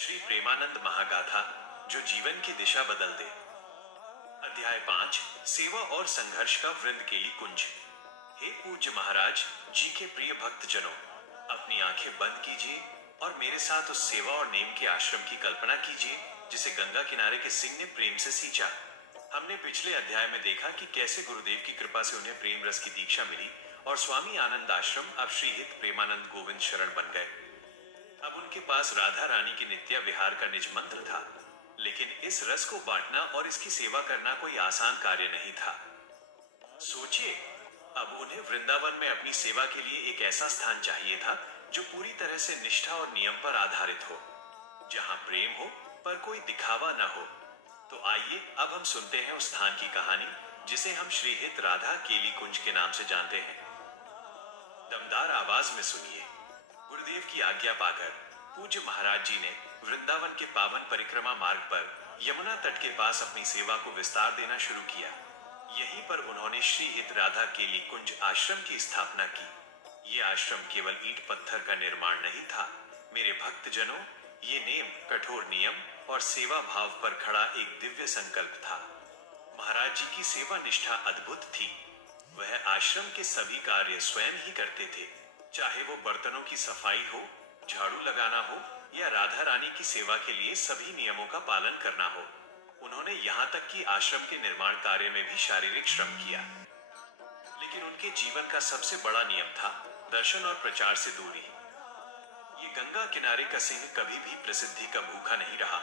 श्री प्रेमानंद महागाथा जो जीवन की दिशा बदल दे। अध्याय 5 सेवा और संघर्ष का वृंदकेली कुंज। हे पूज्य महाराज जी के प्रिय भक्तजनों, अपनी आंखें बंद कीजिए और मेरे साथ उस सेवा और नेम के आश्रम की कल्पना कीजिए जिसे गंगा किनारे के सिंह ने प्रेम से सींचा। हमने पिछले अध्याय में देखा कि कैसे गुरुदेव की कृपा से उन्हें प्रेम रस की दीक्षा मिली और स्वामी आनंद आश्रम अब श्रीहित प्रेमानंद गोविंद शरण बन गए। अब उनके पास राधा रानी की नित्य विहार का निज मंत्र था, लेकिन इस रस को बांटना और इसकी सेवा करना कोई आसान कार्य नहीं था। सोचिए, अब उन्हें वृंदावन में अपनी सेवा के लिए एक ऐसा स्थान चाहिए था जो पूरी तरह से निष्ठा और नियम पर आधारित हो, जहां प्रेम हो पर कोई दिखावा न हो। तो आइए अब हम सुनते हैं उस स्थान की कहानी जिसे हम श्रीहित राधा केली कुंज के नाम से जानते हैं। दमदार आवाज में सुनिए। गुरुदेव की आज्ञा पाकर पूज्य महाराज जी ने वृंदावन के पावन परिक्रमा मार्ग पर यमुना तट के पास अपनी सेवा को विस्तार देना शुरू किया। यहीं पर उन्होंने श्रीहित राधा केली कुंज आश्रम की स्थापना की। ये आश्रम केवल ईंट पत्थर का निर्माण नहीं था मेरे भक्तजनों, ये नेम, कठोर नियम और सेवा भाव पर खड़ा एक दिव्य संकल्प था। महाराज जी की सेवा निष्ठा अद्भुत थी। वह आश्रम के सभी कार्य स्वयं ही करते थे, चाहे वो बर्तनों की सफाई हो, झाड़ू लगाना हो या राधा रानी की सेवा के लिए सभी नियमों का पालन करना हो। उन्होंने यहाँ तक कि आश्रम के निर्माण कार्य में भी शारीरिक श्रम किया। लेकिन उनके जीवन का सबसे बड़ा नियम था दर्शन और प्रचार से दूरी। ये गंगा किनारे का सिंह कभी भी प्रसिद्धि का भूखा नहीं रहा।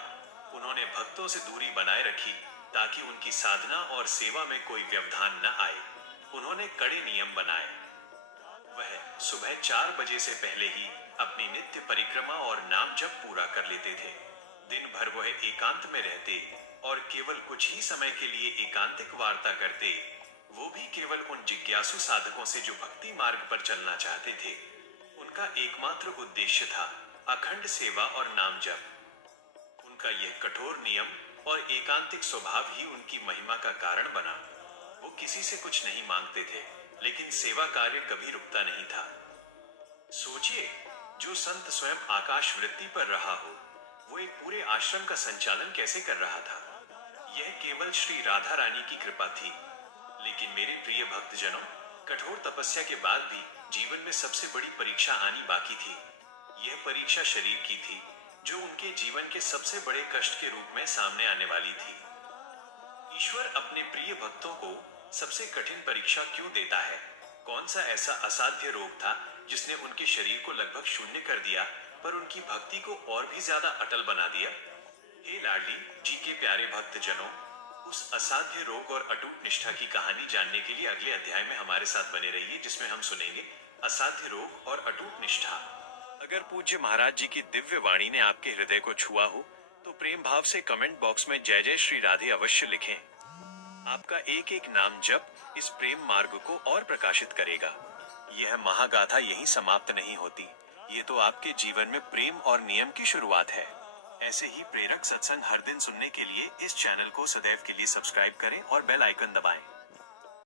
उन्होंने भक्तों से दूरी बनाए रखी ताकि उनकी साधना और सेवा में कोई व्यवधान न आए। उन्होंने कड़े नियम बनाए। वह सुबह 4 बजे से पहले ही अपनी नित्य परिक्रमा और नाम जप पूरा कर लेते थे। दिन भर वह एकांत में रहते और केवल कुछ ही समय के लिए एकांतिक वार्ता करते, वो भी केवल उन जिज्ञासु साधकों से जो भक्ति मार्ग पर चलना चाहते थे। उनका एकमात्र उद्देश्य था अखंड सेवा और नाम जप। उनका यह कठोर नियम और एकांतिक स्वभाव ही उनकी महिमा का कारण बना। वो किसी से कुछ नहीं मांगते थे, लेकिन सेवा कार्य कभी रुकता नहीं था। सोचिए, जो संत स्वयं आकाश वृत्ति पर रहा हो, वो एक पूरे आश्रम का संचालन कैसे कर रहा था? यह केवल श्री राधा रानी की कृपा थी। लेकिन मेरे प्रिय भक्तजनों, कठोर तपस्या के बाद भी जीवन में सबसे बड़ी परीक्षा आनी बाकी थी। यह परीक्षा शरीर की थी, जो उनके जीवन के सबसे बड़े कष्ट के रूप में सामने आने वाली थी। ईश्वर अपने प्रिय भक्तों को सबसे कठिन परीक्षा क्यों देता है? कौन सा ऐसा असाध्य रोग था जिसने उनके शरीर को लगभग शून्य कर दिया, पर उनकी भक्ति को और भी ज्यादा अटल बना दिया? हे लाडली जी के प्यारे भक्तजनों, उस असाध्य रोग और अटूट निष्ठा की कहानी जानने के लिए अगले अध्याय में हमारे साथ बने रहिए, जिसमें हम सुनेंगे असाध्य रोग और अटूट निष्ठा। अगर पूज्य महाराज जी की दिव्य वाणी ने आपके हृदय को छुआ हो तो प्रेम भाव से कमेंट बॉक्स में जय जय श्री राधे अवश्य लिखें। आपका एक एक नाम जप इस प्रेम मार्ग को और प्रकाशित करेगा। यह महागाथा यहीं समाप्त नहीं होती। ये तो आपके जीवन में प्रेम और नियम की शुरुआत है। ऐसे ही प्रेरक सत्संग हर दिन सुनने के लिए इस चैनल को सदैव के लिए सब्सक्राइब करें और बेल आइकन दबाएं।